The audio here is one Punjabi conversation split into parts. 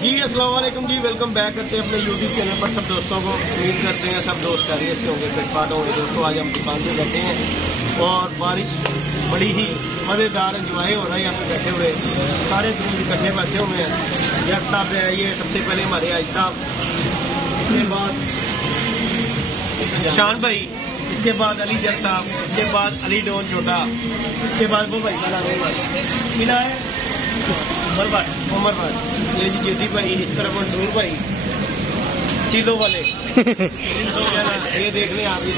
जी अस्सलाम वालेकुम जी, वेलकम बैक करते हैं अपने यूट्यूब चैनल पर सब दोस्तों को। उम्मीद करते हैं सब दोस्त खैरियत से होंगे, फिटफाट होंगे। दोस्तों आज हम दुकान पे बैठे हैं और बारिश बड़ी ही मज़ेदार इंजॉय हो रहा है। यहाँ पे बैठे हुए सारे दोस्त इकट्ठे बैठे हुए हैं। जज साहब है ये सबसे पहले हमारे आई साहब, इसके बाद शान भाई, इसके बाद अली जज साहब, इसके बाद अली डोन छोटा, इसके बाद वो भाई बिना है उमर भाई, ये जी ज्योति भाई, इस तरफ मंसूर भाई, चीलों वाले ये देखने आप ही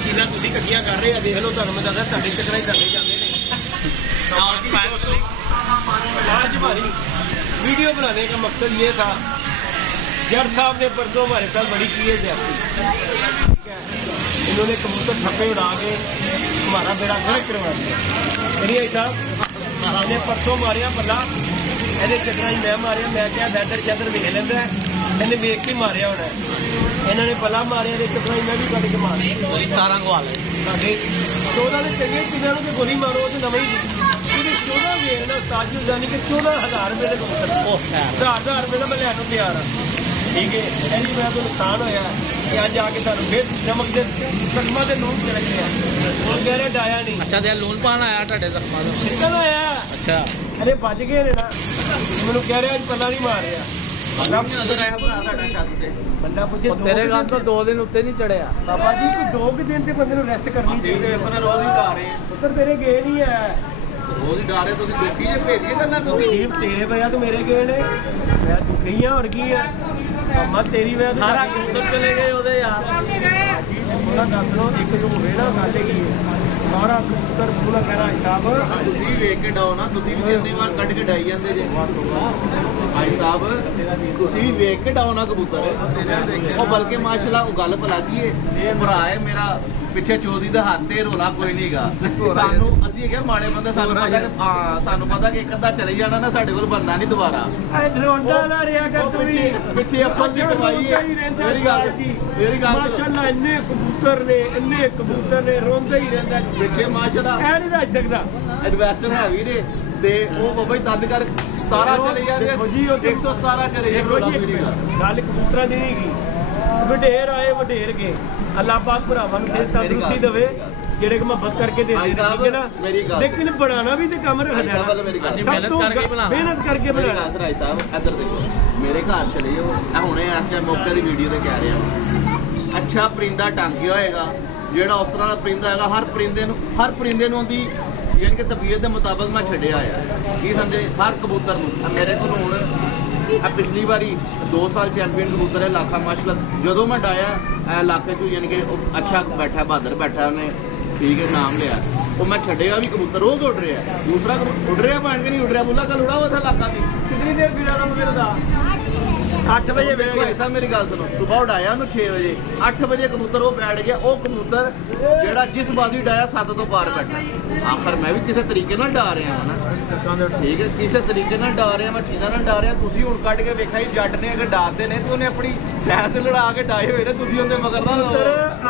चीज़ा तुम कट्ठियां कर रहे हैं, देख लो तुम मैं दसा तुम चक्कर ही चले जाते हैं। आज हमारी वीडियो बनाने का मकसद ये था, जज साहब ने परसों हमारे साथ बड़ी की है जाती, ठीक है, इन्होंने कबूतर ठप्पे उड़ा के हमारा बेड़ा गर्क करवा दिया। मेरी साहब ने परसों मारिया पला ਇਹਦੇ ਚੱਕਰਾਂ 'ਚ ਮੈਂ ਮਾਰਿਆ, ਮੈਂ ਕਿਹਾ ਵੈਦਰ ਸ਼ੈਦਰ ਵੇਖ ਲੈਂਦਾ, ਇਹਨੇ ਵੇਖ ਕੇ ਮਾਰਿਆ ਹੋਣਾ। ਇਹਨਾਂ ਨੇ ਪਲਾ ਮਾਰਿਆ, ਇਹਦੇ ਚੱਕਰਾਂ 'ਚ ਮੈਂ ਵੀ ਕੱਢ ਕੇ ਮਾਰਿਆ। 17 ਗਵਾਲ ਸਾਡੇ 14 ਦੇ ਚੰਗੇ ਚੀਜ਼ਾਂ ਨੂੰ ਤੇ ਗੋਲੀ ਮਾਰੋ ਤੇ ਨਵਾਂ ਹੀ ਉਹਦੇ 14 ਵੇਖਣਾ ਉਸਤਾਦ ਜੀ, ਯਾਨੀ ਕਿ 14,000 ਰੁਪਏ ਦੇ ਕਬੂਤਰ, 1000 ਰੁਪਏ ਦਾ ਮੈਂ ਲੈਣ ਨੂੰ ਤਿਆਰ ਹਾਂ, ਠੀਕ ਹੈ। ਇਹਦੀ ਮੇਰਾ ਤੋਂ ਨੁਕਸਾਨ ਹੋਇਆ ਕਿ ਅੱਜ ਆ ਕੇ ਸਾਨੂੰ ਫਿਰ ਨਮਕ ਦੇ ਜ਼ਖਮਾਂ ਦੇ ਲੂਣ ਚਲੇ ਗਿਆ, ਹੁਣ ਕਹਿ ਰਹੇ ਡਾਇਆ ਨਹੀਂ। ਅੱਛਾ ਤੇ ਲੂਣ ਪਾਣ ਆਇਆ ਤੁਹਾਡੇ ਜ਼ਖਮਾਂ ਦਾ ਕਿੱਦਾਂ ਆਇਆ? ਅੱਛਾ अरे बच गए ने ना, मैनू कह रहा पता नहीं मार रहा बंदा पूछे तेरे काम तो 2 दिन उत्ते नहीं चढ़िया बाबा जी, कोई 2 दिन से बंदे रेस्ट करनी चाहिए। रोज ही गा रहे पुत्र तेरे गए नहीं है, रोज ही गा रहे तुम देखी जे भेजिए करना तुम तेरे भैया तो मेरे गए ने, मैं दुखी हां और की है मत तेरी वजह से सारा कबूतर चले गए ओदे यार। थोड़ा दस लो एक जो होवे ना गल की ਸਾਰਾ ਕਬੂਤਰ ਪੂਰਾ ਕਹਿਣਾ ਹਿਸਾਬ ਤੁਸੀਂ ਵੀ ਵੇਖ ਕੇ ਡਾਓ ਨਾ, ਤੁਸੀਂ ਵੀ ਕਿੰਨੀ ਵਾਰ ਕੱਢ ਕੇ ਡਾਈ ਜਾਂਦੇ ਜੇ ਭਾਈ ਸਾਹਿਬ, ਤੁਸੀਂ ਵੀ ਵੇਖ ਕੇ ਡਾਓ ਨਾ ਕਬੂਤਰ। ਉਹ ਬਲਕਿ ਮਾਸ਼ਾਅੱਲਾ ਉਹ ਗੱਲ ਭਲਾ ਕੀ ਏ, ਭਰਾ ਹੈ ਮੇਰਾ ਪਿੱਛੇ ਚੋਦੀ ਦਾ ਹੱਥ ਤੇ ਰੋਲਾ ਕੋਈ ਨਹੀਂਗਾ। ਸਾਨੂੰ ਅਸੀਂ ਹੈਗੇ ਮਾੜੇ ਬੰਦੇ, ਸਾਨੂੰ ਪਤਾ ਕਿ ਸਾਨੂੰ ਪਤਾ ਕਿ ਇੱਕ ਅੱਧਾ ਚਲੇ ਜਾਣਾ ਨਾ, ਸਾਡੇ ਕੋਲ ਬੰਦਾ ਨਹੀਂ ਦੁਬਾਰਾ। ਪਿੱਛੇ ਆਪਾਂ ਦੀ ਕਮਾਈ ਹੈ। ਮੇਰੀ ਗੱਲ ਮਾਸ਼ਾਅੱਲਾ ਇੰਨੇ ਕਬੂਤਰ ਨੇ ਰੋਂਦਾ ਹੀ ਰਹਿੰਦਾ ਪਿੱਛੇ ਮਾਸ਼ਾਅੱਲਾ, ਇਹ ਨਹੀਂ ਰੱਜ ਸਕਦਾ। ਇਨਵੈਸਟਰ ਹੈ ਵੀ ਨੇ ਤੇ ਉਹ ਬਾਬਾ ਜੀ ਤਦ ਕਰ 17 ਚਲੇ ਜਾਂਦੇ, 117 ਚਲੇ ਜਾਂਦੇ। ਗੱਲ ਕਬੂਤਰਾਂ ਦੀ ਨਹੀਂ ਗਈ, ਵਡੇਰ ਆਏ ਵਡੇਰ ਗਏ। ਅੱਲਾਹ ਪਾਕ ਭਰਾਵਾਂ ਨੂੰ ਸਿਹਤ ਤੰਦਰੁਸਤੀ ਦੇਵੇ ਜਿਹੜੇ ਕਿ ਮੁਹੱਬਤ ਕਰਕੇ ਦੇ ਦਿੰਦੇ, ਠੀਕ ਹੈ ਨਾ। ਲੇਕਿਨ ਬਣਾਣਾ ਵੀ ਤੇ ਕੰਮ ਰੱਖਦਾ, ਮਿਹਨਤ ਕਰਕੇ ਬਣਾਣਾ। ਰਾਜ ਸਾਹਿਬ ਇੱਧਰ ਦੇਖੋ, ਮੇਰੇ ਘਰ ਚਲੇ ਜਾਓ, ਹੁਣੇ ਇਸ ਟਾਈਮ ਮੌਕੇ ਦੀ ਵੀਡੀਓ ਤੇ ਕਹਿ ਰਿਹਾ, ਅੱਛਾ ਪਰਿੰਦਾ ਟਾਂਗਿਆ ਹੋਏਗਾ, ਜਿਹੜਾ ਉਸ ਤਰ੍ਹਾਂ ਦਾ ਪਰਿੰਦਾ ਹੈਗਾ, ਹਰ ਪਰਿੰਦੇ ਨੂੰ ਉਹਦੀ ਯਾਨੀ ਕਿ ਤਬੀਅਤ ਦੇ ਮੁਤਾਬਕ ਮੈਂ ਛੱਡਿਆ ਆ, ਕੀ ਸਮਝੇ, ਹਰ ਕਬੂਤਰ ਨੂੰ। ਮੇਰੇ ਕੋਲ ਹੁਣ ਪਿਛਲੀ ਵਾਰੀ 2 ਸਾਲ ਚੈਂਪੀਅਨ ਕਬੂਤਰ ਹੈ ਲਾਖਾ ਮਾਸ਼ਾਅੱਲਾ, ਜਦੋਂ ਮੈਂ ਡਾਇਆ ਇਲਾਕੇ 'ਚ ਯਾਨੀ ਕਿ ਅੱਛਾ ਬੈਠਾ, ਬਹਾਦਰ ਬੈਠਾ, ਉਹਨੇ ਠੀਕ ਹੈ ਨਾਮ ਲਿਆ, ਉਹ ਮੈਂ ਛੱਡਿਆ ਵੀ ਕਬੂਤਰ ਰੋਜ਼ ਉੱਡ ਰਿਹਾ, ਦੂਸਰਾ ਉੱਡ ਰਿਹਾ ਬਣ ਕੇ ਨਹੀਂ ਉੱਡ ਰਿਹਾ, ਬੁੱਲਾ ਕੱਲ ਉੜਾ ਵਾ ਇਲਾਕਾ ਦੀ ਕਿੰਨੀ ਦੇਰ ਫਿਰਾਣਾ ਮੇਰੇ ਦਾ 8 ਵਜੇ ਵੇਖੋ। ਮੇਰੀ ਗੱਲ ਸੁਣੋ, ਸੁਬਾਹ ਉਡਾਇਆ ਉਹਨੂੰ 6 ਵਜੇ, 8 ਵਜੇ ਕਬੂਤਰ ਉਹ ਬੈਠ ਗਿਆ। ਉਹ ਕਬੂਤਰ ਜਿਹੜਾ ਜਿਸ ਬਾਜ਼ੀ ਉਡਾਇਆ 7 ਤੋਂ ਪਾਰ ਬੈਠਾ। ਆਖਰ ਮੈਂ ਵੀ ਕਿਸੇ ਤਰੀਕੇ ਨਾਲ ਡਾ ਰਿਹਾ ਹਾਂ ਨਾ, ਠੀਕ ਹੈ, ਕਿਸੇ ਤਰੀਕੇ ਨਾਲ ਡਾ ਰਿਹਾ, ਮੈਂ ਚੀਜ਼ਾਂ ਨਾਲ ਡਾ ਰਿਹਾ। ਤੁਸੀਂ ਹੁਣ ਕੱਢ ਕੇ ਵੇਖਿਆ ਜੀ, ਜੱਟ ਨੇ ਅਗਰ ਡਾਤੇ ਨੇ ਤੇ ਉਹਨੇ ਆਪਣੀ ਸੈਂਸ ਲੜਾ ਕੇ ਡਾਏ ਹੋਏ ਨੇ, ਤੁਸੀਂ ਉਹਦੇ ਮਗਰ ਨਾ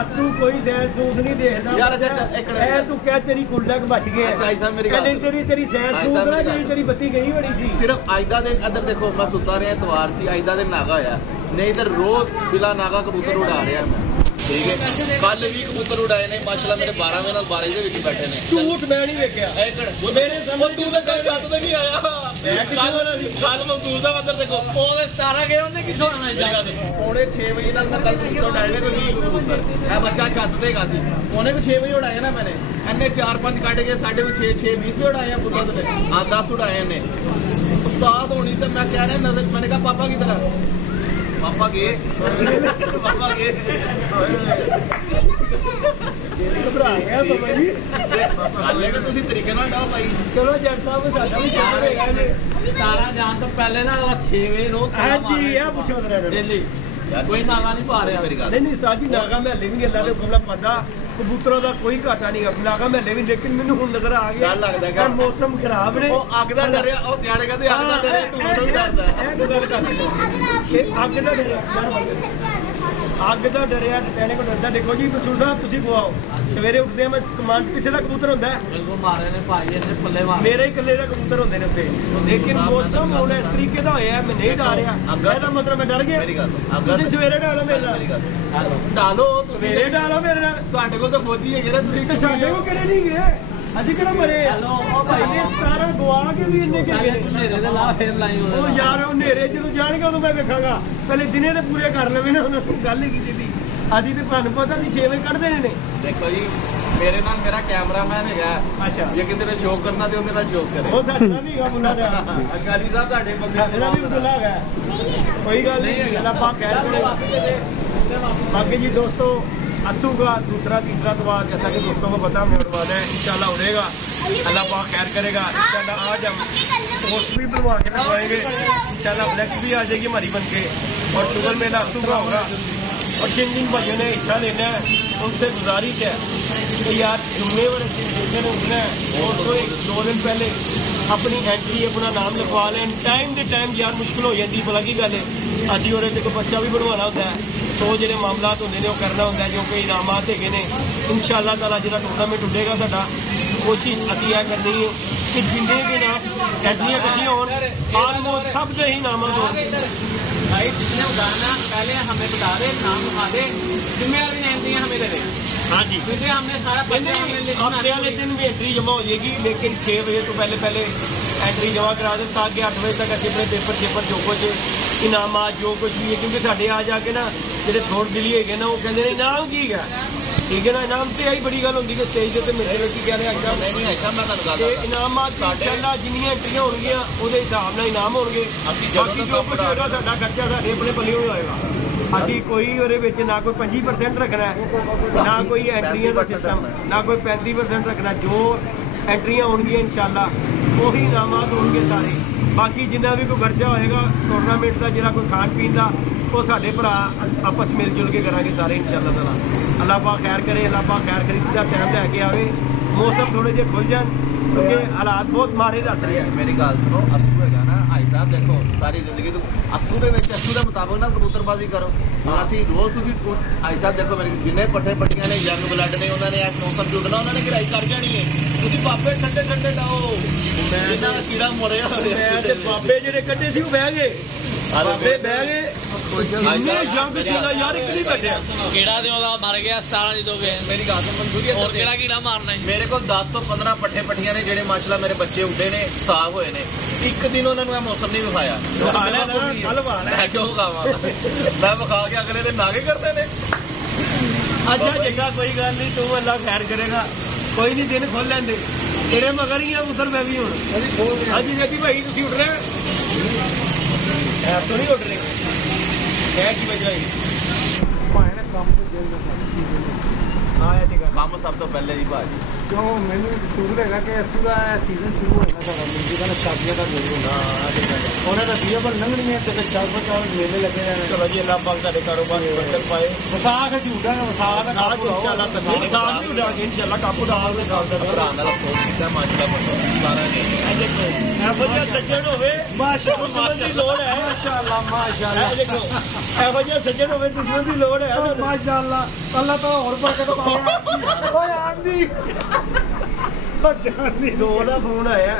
ਆਸੂ ਕੋਈ ਸੈਂਸ ਸੂਸ ਨਹੀਂ ਦੇਖਦਾ ਯਾਰ। ਅੱਛਾ ਤੂੰ ਕਹਿ ਤੇਰੀ ਕੁਲਡਕ ਬਚ ਗਿਆ। ਅੱਛਾ ਸਾਹਿਬ ਮੇਰੀ ਗੱਲ, ਤੇਰੀ ਸੈਂਸ ਸੂਸ ਨਾ ਜਿਹੜੀ ਤੇਰੀ ਬੱਤੀ ਗਈ ਬੜੀ ਸੀ। ਸਿਰਫ ਅੱਜ ਦਾ ਦਿਨ ਇੱਧਰ ਦੇਖੋ, ਮੈਂ ਸੁੱਤਾ ਰਿਹਾ, ਇਤਵਾਰ ਸੀ, ਅੱਜ ਦਾ ਦਿਨ ਨਾਗਾ ਹੋਇਆ, ਨਹੀਂ ਤਾਂ ਰੋਜ਼ ਬਿਲਾ ਨਾਗਾ ਕਬੂਤਰ ਉਡਾ ਰਿਹਾ ਮੈਂ, ਠੀਕ ਹੈ। ਕੱਲ ਵੀ ਕਬੂਤਰ ਉਡਾਏ ਨੇ ਮਾਸ਼ਾਅੱਲਾ, ਮੇਰੇ 12 ਵਜੇ ਨਾਲ ਬਾਰਿਸ਼ ਦੇ ਵਿੱਚ ਬੈਠੇ ਨੇ। ਝੂਠ ਮੈਂ ਨਹੀਂ ਵੇਖਿਆ, ਮੇਰੇ ਸਾਹਮਣੇ ਤੂੰ ਤਾਂ ਕੱਲ ਛੱਤ ਤੇ ਨਹੀਂ ਆਇਆ। ਕੱਲ ਮਨਸੂਰ ਦਾ ਅੰਦਰ ਦੇਖੋ, ਉਹਦੇ 17 ਗਏ, ਉਹਨੇ ਕਿੱਥੋਂ ਆਣਾ ਜਾ ਕੇ? ਪੌਣੇ 6 ਵਜੇ ਨਾਲ ਮੈਂ ਕੱਲ ਕਬੂਤਰ ਉਡਾਏ ਨੇ, ਕੋਈ ਕਬੂਤਰ ਇਹ ਬੱਚਾ ਛੱਤ ਤੇ ਗਾ ਸੀ, ਉਹਨੇ ਕੋ 6 ਵਜੇ ਉਡਾਏ ਨਾ ਮੈਨੇ, ਇਹਨੇ 4-5 ਕੱਢ ਕੇ 6:30 20 ਉਡਾਏ ਆ ਕੁਦਰਤ ਨੇ, 10 ਉਡਾਏ ਨੇ। ਉਸਤਾਦ ਹੋਣੀ ਤੇ ਮੈਂ ਕਹਿ ਰਿਹਾ ਨਜ਼ਰ, ਮੈंने कहा पापा की तरह, पापा गए ਘਬਰਾ ਗਿਆ ਬਾਬਾ ਜੀ। ਹਾਲੇ ਕਿ ਤੁਸੀਂ ਤਰੀਕੇ ਨਾਲ ਡਾਓ ਭਾਈ। ਚਲੋ ਜੱਟ ਸਾਹਿਬ ਸਾਡਾ ਵੀ ਸ਼ਾਨ ਹੈਗਾ ਨੇ, 17 ਜਾਣ ਤੋਂ ਪਹਿਲੇ ਨਾ 6 ਵਜੇ ਰੋਜ਼ ਹਾਂਜੀ ਇਹ ਪੁੱਛੋ ਜਰਾ ਦਿੱਲੀ ਕੋਈ ਨਾਗਾ ਨਹੀਂ ਪਾ ਰਿਹਾ। ਮੇਰੀ ਗੱਲ ਨਹੀਂ ਸਾਜੀ, ਨਾਗਾ ਮੈਂ ਲੈ ਵੀ ਅੱਲਾ ਦੇ ਹੁਕਮ ਨਾਲ ਪਾਉਂਦਾ, ਕਬੂਤਰਾਂ ਦਾ ਕੋਈ ਘਾਟਾ ਨਹੀਂ, ਨਾਗਾ ਮੈਂ ਲੈ ਵੀ। ਲੇਕਿਨ ਮੈਨੂੰ ਹੁਣ ਨਜ਼ਰ ਆ ਗਿਆ, ਲੱਗਦਾ ਮੌਸਮ ਖਰਾਬ ਨੇ, ਉਹ ਅੱਗ ਦਾ ਡਰਿਆ, ਉਹ ਸਿਆਣੇ ਕਹਿੰਦੇ ਅੱਗ ਦਾ ਡਰਿਆ, ਤੂੰ ਨਹੀਂ ਡਰਦਾ। ਇਹ ਗੱਲ ਕਰ ਅੱਗ ਦਾ ਡਰਿਆ ਅੱਗ ਦਾ ਡਰਿਆ ਟੈਣੇ ਕੋ ਡਰਦਾ। ਦੇਖੋ ਜੀ ਮਸੂਰ ਸਾਹਿਬ ਤੁਸੀਂ ਪਵਾਓ ਸਵੇਰੇ ਉੱਠਦੇ ਆ ਮੈਂ ਕਮਾਨ ਚ ਕਿਸੇ ਦਾ ਕਬੂਤਰ ਹੁੰਦਾ ਬਿਲਕੁਲ ਮਾਰੇ ਨੇ ਭਾਈ ਇਹਨੇ ਪੱਲੇ ਮਾਰ ਮੇਰੇ ਇਕੱਲੇ ਦਾ ਕਬੂਤਰ ਹੁੰਦੇ ਨੇ ਉੱਤੇ ਲੇਕਿਨ ਮੌਸਮ ਹੁਣ ਇਸ ਤਰੀਕੇ ਦਾ ਹੋਇਆ ਮੈਂ ਨਹੀਂ ਡਾ ਰਿਹਾ ਇਹਦਾ ਮਤਲਬ ਮੈਂ ਡਰ ਗਿਆ। ਤੁਸੀਂ ਸਵੇਰੇ ਡਾਲੋ ਮੇਰੇ ਨਾਲ ਡਾਲੋ ਸਵੇਰੇ ਡਾਲੋ ਮੇਰੇ ਨਾਲ ਸਾਡੇ ਕੋਲ ਤਾਂ ਫੌਜੀ ਹੈਗੇ ਨਾ ਤੁਸੀਂ ਤੇ ਸਾਡੇ ਕੋਲ ਕਿਹੜੇ ਨਹੀਂ ਗਏ ਅਸੀਂ ਕਿਹੜਾ ਮਰੇ ਉਹ ਭਾਈ ਨੇ 17 ਗਵਾ ਕੇ ਵੀ ਇੰਨੇ ਕਿਹੜੇ ਹਨੇਰੇ ਦੇ ਲਾ ਫੇਰ ਲਾਈ ਉਹ ਯਾਰ ਉਹ ਹਨੇਰੇ ਜਦੋਂ ਜਾਣਗੇ ਉਦੋਂ ਮੈਂ ਵੇਖਾਂਗਾ ਪਹਿਲੇ ਦਿਨੇ ਤੇ ਪੂਰੇ ਕਰ ਲਵੇ ਨਾ ਉਹਨਾਂ ਨੂੰ ਗੱਲ ਹੀ ਕੀਤੀ ਸੀ ਅਸੀਂ ਤੇ ਤੁਹਾਨੂੰ ਪਤਾ ਨਹੀਂ 6 ਵਜੇ ਕੱਢਦੇ ਨੇ। ਦੇਖੋ ਜੀ ਮੇਰੇ ਨਾਲ ਮੇਰਾ ਕੈਮਰਾਮੈਨ ਹੈਗਾ ਅੱਛਾ ਜੇ ਕਿਸੇ ਨੇ ਸ਼ੋਅ ਕਰਨਾ ਤੇ ਉਹਦੇ ਨਾਲ ਸ਼ੋਅ ਕਰੇ ਉਹ ਸਾਡਾ ਵੀ ਹੈਗਾ ਮੁੰਡਾ ਦਾ ਅਕਾਲੀ ਸਾਹਿਬ ਤੁਹਾਡੇ ਸਾਡੇ ਨਾਲ ਵੀ ਬਦਲਾ ਹੈਗਾ ਕੋਈ ਗੱਲ ਨਹੀਂ ਗੱਲ ਆਪਾਂ ਖੈਰ ਕਰੇ। बाकी जी दोस्तों असू का दूसरा तीसरा तो आज जैसा कि दोस्तों को पता हमें उड़वाना है इंशाल्लाह उड़ेगा अल्लाह पाक खैर करेगा। इंशाल्लाह आज हम पोस्ट भी बनवा के रखवाएंगे इंशाल्लाह फ्लेक्स भी आ जाएगी हमारी बन के और शुगर मेला असू का होगा। और जिन जिन भाइयों ने हिस्सा लेना है उनसे गुजारिश है कि यार जुम्मे वाले दिन उठना है और तो 1-2 दिन पहले अपनी एंट्री अपना नाम लिखवा लें। टाइम दे टाइम यार मुश्किल हो जाती भला की गल है असी और कोई बच्चा भी बनवाना होता है तो जो मामलात होंगे वो करना होता है जो कि इनामात है ने इंशाअल्लाह ताला जो टूर्नामेंट उठेगा साडा कोशिश असी यह करनी है कि जिन्ने भी नाम एंट्रियां कट्ठियां हो आलमोस्ट सब के ही नाम हो भाई जिसने उड़ाना पहले हमें बता दे नाम बता दे जिम्मेवारी एंट्रियां हमें दे दे। हाँ जी क्योंकि हमने सारा हफ्ते वाले दिन भी एंट्री जमा हो जाएगी लेकिन 6 बजे तो पहले एंट्री जमा करा दें ताकि 8 बजे तक असं अपने पेपर जो कुछ इनामात जो कुछ भी है क्योंकि साढ़े आ जाके ना जो थोड़ दिली है ना वो कहते हैं इनाम की है ठीक है ना इनाम तो यही बड़ी गल होंगी कि स्टेज के मेरे लोग कह रहे हैं इनामात जिन्नियां एंट्रियां होंगियां उसके हिसाब से इनाम होंगे बाकी जो कुछ होगा साडा खर्चा साडे अपने पल्ले ही होएगा। असी कोई ਉਹਦੇ ना कोई 25% रखना है ना कोई एंट्रियां का सिस्टम ना कोई 35% रखना जो एंट्रियां होंगियां इंशाल्लाह वही इनामात होंगे सारे। बाकी जिन्ना भी कोई खर्चा होएगा टूर्नामेंट का जो कोई खान पीन का वो साढ़े भरा आपस मिल जुल के करांगे सारे इंशाल्लाह ताला। अल्लाह पाक खैर करे अल्लाह पाक खैर करे जिदा टाइम लैके आवे मौसम थोड़े जे खुल जाए क्योंकि हालात बहुत मारे दस रहे हैं। मेरी गल सुनो असू है ना भाई साहब देखो सारी जिंदगी तू असू के मुताबिक ना कबूतरबाजी करो असं रोज भी भाई साहब देखो मेरे जिन्ने पट्ठे पट्टियां ने यंग ब्लड ने उन्होंने इस मौसम च उड़ना उन्होंने गिराई कर जानी है तुम बाबे ठंडे ठंडे डाओ जिन्ना का कीड़ा मुड़िया बाबे जेडे कड्डे सी बह गए बाबे बह गए जिन्ने यंग सीगा यार एक नहीं बैठे कीड़ा दे ओदा मर गया 17 जी दोगे मेरी गल सुन मंजूरी और केड़ा कीड़ा मारना है मेरे को 10 तो 15 पट्ठे पट्टियां ने जेडे माशाल्लाह मेरे बच्चे उड़े ने साफ होए ने एक दिन उन्होंने यह मौसम नहीं विखाया क्यों खावा मैं विखा के अगले दिन नागे करते ने। अच्छा जगह कोई गल नहीं तू अल्लाह खैर करेगा कोई नहीं दिन खोल लेंदे तेरे मगर ही उधर मैं भी हूँ हाँ जी जी भाई तुम उठ रहे तो नहीं उठ रहे क्या की वजह ਕੰਮ ਸਭ ਤੋਂ ਪਹਿਲੇ ਹੀ ਭਾਜੀ ਕਿਉਂ ਮੈਨੂੰ ਸ਼ੁਰੂ ਹੈਗਾ ਕਿ ਅਸੂ ਦਾ ਸੀਜ਼ਨ ਸ਼ੁਰੂ ਹੋਣਾ ਸਾਡਾ ਮੁੰਡੇ ਦਾ ਸ਼ਾਦੀਆਂ ਦਾ ਮੇਲੇ ਹੁੰਦਾ ਉਹਨਾਂ ਦਾ ਸੀਜ਼ਨ ਲੰਘਣੀਆਂ ਤੇ ਚਾਰ ਪੰਜ ਮੇਲੇ ਲੱਗੇ ਨੇ। ਚਲੋ ਜੀ ਅੱਲਾਹ ਪਾਕ ਤੁਹਾਡੇ ਕਾਰੋਬਾਰ ਨੂੰ ਬਰਕਤ ਪਾਏ। ਵਿਸਾਖ ਝੂਟਾ ਨਾ ਵਿਸਾਖ ਦਾ ਇੰਸ਼ਾਅੱਲਾ ਵਿਸਾਖ ਵੀ ਉਡਾਂਗੇ ਇੰਸ਼ਾਅੱਲਾ ਕਾਪੂ ਡਾਲ ਦੇ ਸਾਲ ਦਾ ਭਰਾ ਨਾਲ ਫੋਨ ਕੀਤਾ ਮਾਸ਼ਾਅੱਲਾ ਸਾਰਾ ਨੇ ਦੇਖੋ ਇਹੋ ਜਿਹਾ ਸੱਜਣ ਹੋਵੇ ਦੁਸ਼ਮਣ ਦੀ ਲੋੜ ਹੈ ਮਾਸ਼ਾਅੱਲਾ ਮਾਸ਼ਾਅੱਲਾ ਦੇਖੋ ਇਹੋ ਜਿਹਾ ਸੱਜਣ ਹੋਵੇ ਦੁਸ਼ਮਣ ਦੀ ਲੋੜ ਹੈ ਮਾਸ਼ਾਅੱਲਾ ਅੱਲਾਹ ਤਾਂ ਹੋਰ ਬਰਕਤ ਪਾਏ। ਓਏ ਆਂਦੀ ਦੋ ਦਾ ਫੋਨ ਆਇਆ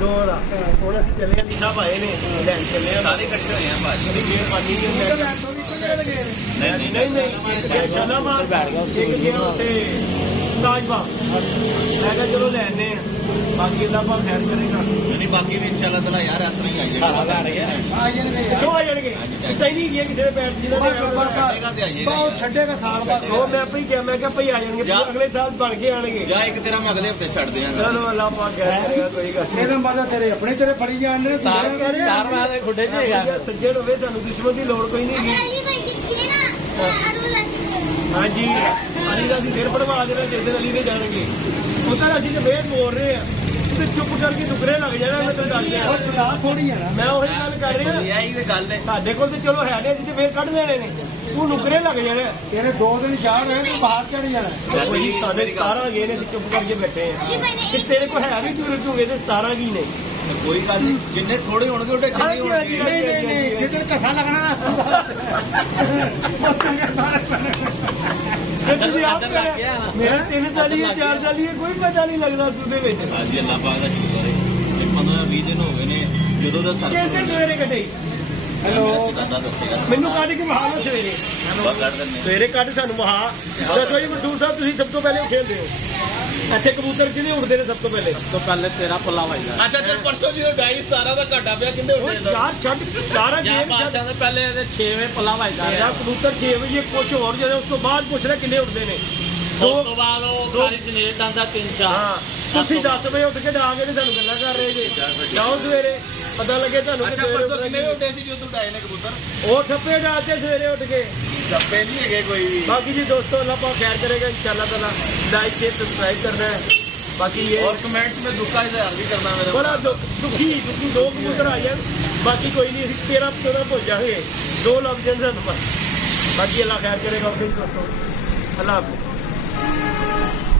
ਦੋ ਦਾ ਹੁਣ ਅਸੀਂ ਚੱਲੇ ਆ ਨੀਸਾ ਭਾਏ ਨੇ ਲੈਣ ਚੱਲੇ ਆ ਸਾਰੇ ਇਕੱਠੇ ਹੋਏ ਆ ਭਾਜੀ ਬੜੀ ਮਿਹਰਬਾਨੀ ਨਹੀਂ ਸ਼ਾਲਾਮਾਰ ਇੱਕ ਗਿਆ ਉੱਥੇ ਤਾਜਬਾਗ ਮੈਂ ਕਿਹਾ ਚਲੋ ਲੈਣੇ ਆ ਬਾਕੀ ਅੱਲਾਹ ਪਾਕ ਖੈਰ ਕਰੇਗਾ ਨਹੀਂ ਬਾਕੀ ਵੀ ਇੰਸ਼ਾਅੱਲਾ ਤਾਲਾ ਯਾਰ ਇਸ ਤਰ੍ਹਾਂ ਹੀ ਆ ਜਾਣਗੇ ਕਿਉਂ ਆ ਜਾਣਗੇ ਕਿਤੇ ਨਹੀਂ ਗਿਆ ਕਿਸੇ ਦੇ ਪੈਰ ਜਿਹਦਾ ਉਹ ਛੱਡੇਗਾ ਸਾਲ ਬਾਅਦ ਉਹ ਮੈਂ ਆਪੇ ਹੀ ਕਿਹਾ ਮੈਂ ਕਿਹਾ ਭਈ ਆ ਜਾਣਗੇ ਅਗਲੇ ਸਾਲ ਬਣ ਕੇ ਆਣਗੇ ਜਾਂ ਇੱਕ ਤੇਰਾ ਮੈਂ ਅਗਲੇ ਹਫਤੇ ਛੱਡ ਦਿਆਂਗਾ। ਚਲੋ ਅੱਲਾਹ ਪਾਕ ਖੈਰ ਕਰੇਗਾ ਕੋਈ ਗੱਲ ਇਹਦਾ ਮਜ਼ਾ ਤੇਰੇ ਆਪਣੇ ਤੇਰੇ ਫੜੀ ਜਾਣਗੇ ਸਟਾਰ ਵਾਲਾ ਦੇ ਖੁੱਡੇ ਚ ਹੈਗਾ ਸੱਜਣ ਹੋਵੇ ਸਾਨੂੰ ਦੁਸ਼ਮਣ ਦੀ ਲੋੜ ਕੋਈ ਨਹੀਂ ਹੈਗੀ। हाँ जी अली का सिर पड़वा देना जिस दिन अली से जाएंगे उधर असी तो फिर बोल रहे हैं चुप करके टुकड़े लग जाना मैं तो दस दिया थोड़ी है मैं वही गल कर रहा साडे कोल तो चलो है नहीं तो फिर कढ़ देने ने तू नुकरे लग जाने तेरे 2 दिन चार है तू बाहर चढ़ जाना साढ़े 17 गए ने चुप करके बैठे हैं तेरे को है भी चूरे चूगे तो 17 की ने ਕੋਈ ਗੱਲ ਨਹੀਂ, ਜਿੰਨੇ ਥੋੜੇ ਹੋਣਗੇ ਉਹਦੇ ਜਿੰਨੇ ਹੋਣਗੇ। ਨਹੀਂ ਜਿੱਦਣ ਘਸਾ ਲੱਗਣਾ ਨਾ ਤੁਸੀਂ ਆਪ ਕਰਿਆ ਮੇਰੇ 3 ਸਾਲੀ 4 ਸਾਲੀ ਕੋਈ ਪਤਾ ਨਹੀਂ ਲੱਗਦਾ ਸੂਦੇ ਵਿੱਚ। ਹਾਂਜੀ ਅੱਲਾਹ ਪਾਕ ਦਾ ਸ਼ੁਕਰ ਹੈ, 15-20 ਦਿਨ ਹੋ ਗਏ ਨੇ ਜਦੋਂ ਦਾ ਸਰ ਕਿਹੜੇ ਸਵੇਰੇ ਕੱਢੇ। ਹੈਲੋ ਮੈਨੂੰ ਕੱਢ ਕੇ ਵਹਾ ਲਓ ਸਵੇਰੇ ਕੱਢ ਸਾਨੂੰ ਵਹਾ ਦੱਸੋ ਜੀ ਮਨਸੂਰ ਸਾਹਿਬ ਤੁਸੀਂ ਸਭ ਤੋਂ ਪਹਿਲੇ ਖੇਡਦੇ ਹੋ ਇੱਥੇ ਕਬੂਤਰ ਕਿਹਦੇ ਉੱਡਦੇ ਨੇ ਸਭ ਤੋਂ ਪਹਿਲੇ ਤੇਰਾ ਪੱਲਾ ਵਾਈਦਾ। ਅੱਛਾ ਚੱਲ ਪਰਸੋਂ ਜੀ 2:17 ਦਾ ਘਾਟਾ ਪਿਆ ਕਿੰਦੇ ਉੱਡਦੇ ਯਾਰ ਛੱਡ ਸਾਰਾ ਗੇਮ ਛੱਡ ਪਹਿਲੇ ਇਹਦੇ 6 ਵਜੇ ਪੱਲਾ ਵਾਈਦਾ ਮੇਰਾ ਕਬੂਤਰ 6 ਵਜੇ ਕੁਛ ਹੋਰ ਜਦੋਂ ਉਸ ਤੋਂ ਬਾਅਦ ਪੁੱਛ ਰਿਹਾ ਕਿੰਨੇ ਉੱਡਦੇ ਨੇ ਉਸ ਤੋਂ ਬਾਅਦ ਉਹ ਸਾਰੀ ਜਨਰੇਟ ਆਂਦਾ 3-4 ਹਾਂ ਤੁਸੀਂ 10 ਵਜੇ ਉੱਠ ਕੇ ਡਾ ਕੇ ਸਾਨੂੰ ਗੱਲਾਂ ਕਰ ਰਹੇ ਜੇ ਜਾਓ ਸਵੇਰੇ ਪਤਾ ਲੱਗੇ ਤੁਹਾਨੂੰ ਕਿ ਸਵੇਰੇ ਕਿੰਨੇ ਉੱਡੇ ਸੀ ਜਦੋਂ ਡਾਏ ਨੇ ਕਬੂਤਰ ਉਹ ਠੱਪੇ ਡਾਲਦੇ ਸਵੇਰੇ ਉੱਠ ਕੇ ਟੱਪੇ ਨਹੀਂ ਹੈਗੇ ਕੋਈ ਵੀ। बाकी जी दोस्तों अल्लाह पाक खैर करेगा इंशाल्लाह ताला लाइक शेयर सब्सक्राइब करना है बाकी ये और कमेंट्स में दुख का इजहार भी करना मेरे बड़ा दुखी 2 कबूतर आ जाए बाकी कोई नहीं 13-14 पहुंच जाएंगे 2 लफ जन बाकी अल्लाह खैर करेगा दोस्तों अल्लाह हाफिज़।